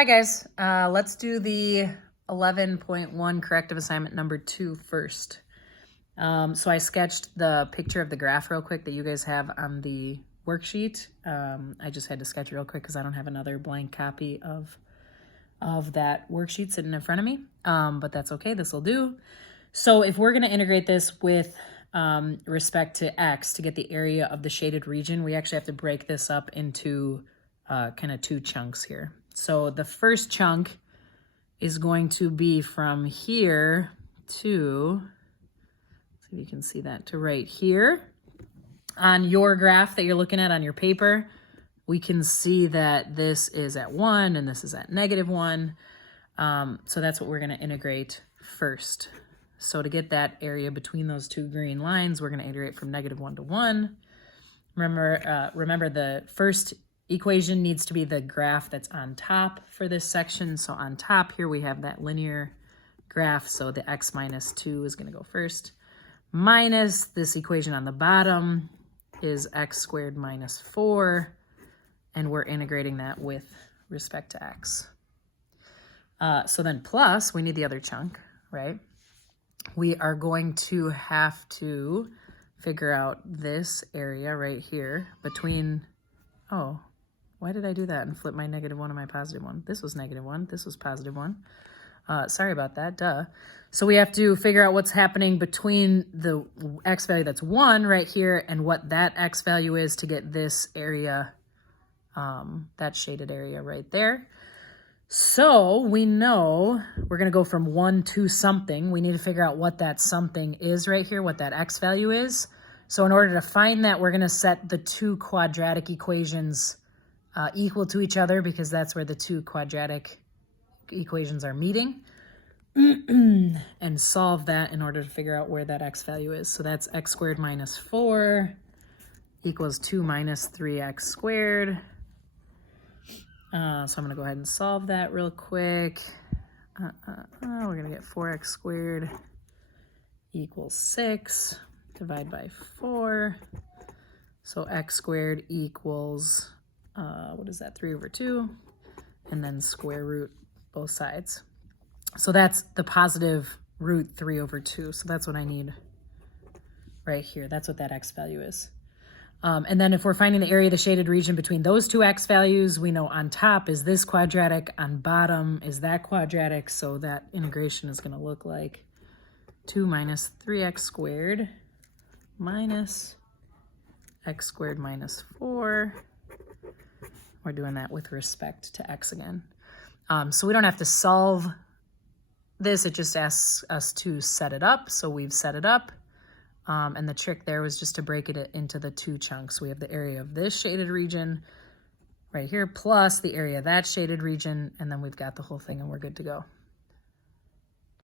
Hi guys, let's do the 11.1 corrective assignment number 2 first. So I sketched the picture of the graph real quick that you guys have on the worksheet. I just had to sketch it real quick because I don't have another blank copy of that worksheet sitting in front of me, but that's okay, this will do. So if we're going to integrate this with respect to x to get the area of the shaded region, we actually have to break this up into kind of two chunks here. So the first chunk is going to be from here to, see if you can see that, to right here. On your graph that you're looking at on your paper, we can see that this is at 1 and this is at -1. So that's what we're going to integrate first. So to get that area between those two green lines, we're going to integrate from -1 to 1. Remember the first equation needs to be the graph that's on top for this section. So on top here we have that linear graph. So the x minus 2 is going to go first. Minus this equation on the bottom is x squared minus 4. And we're integrating that with respect to x. So then plus, we need the other chunk, right? We are going to have to figure out this area right here between, oh, why did I do that and flip my -1 and my +1? This was -1, this was +1. Sorry about that, duh. So we have to figure out what's happening between the x value that's 1 right here and what that x value is to get this area, that shaded area right there. So we know we're going to go from 1 to something. We need to figure out what that something is right here, what that x value is. So in order to find that, we're going to set the two quadratic equations equal to each other because that's where the two quadratic equations are meeting and solve that in order to figure out where that x value is. So that's x squared minus 4 equals 2 minus 3x squared. So I'm going to go ahead and solve that real quick. We're going to get 4x squared equals 6. Divide by 4. So x squared equals, what is that, 3 over 2. And then square root both sides. So that's the positive root 3 over 2. So that's what I need right here. That's what that x value is. And then if we're finding the area of the shaded region between those two x values, we know on top is this quadratic, on bottom is that quadratic. So that integration is going to look like 2 minus 3x squared minus x squared minus 4. We're doing that with respect to x again. So we don't have to solve this. It just asks us to set it up. So we've set it up. And the trick there was just to break it into the two chunks. We have the area of this shaded region right here plus the area of that shaded region. And then we've got the whole thing and we're good to go.